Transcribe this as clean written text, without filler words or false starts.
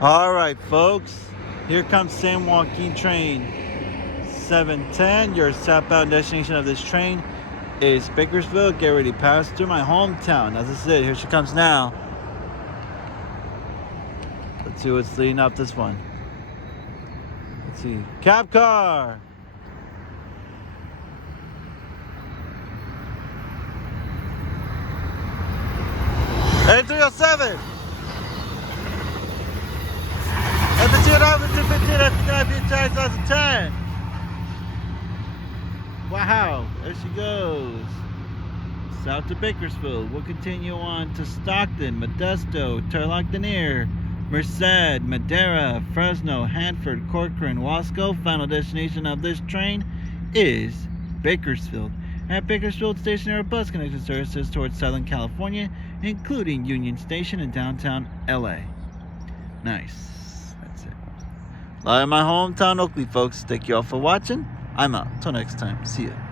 All right, folks. Here comes San Joaquin train 710. Your southbound destination of this train is Bakersfield. Get ready to pass through my hometown. As this is it. Here she comes now. Let's see what's leading up this one. Let's see. Cabcar. A307. NPCU 2010. Wow, there she goes. South to Bakersfield. We'll continue on to Stockton, Modesto, Turlock-Denier, Merced, Madera, Fresno, Hanford, Corcoran, Wasco. Final destination of this train is Bakersfield. At Bakersfield Station, there are bus connection services towards Southern California, including Union Station in downtown LA. Nice. That's it. Live in my hometown, Oakley, folks. Thank you all for watching. I'm out. Till next time. See ya.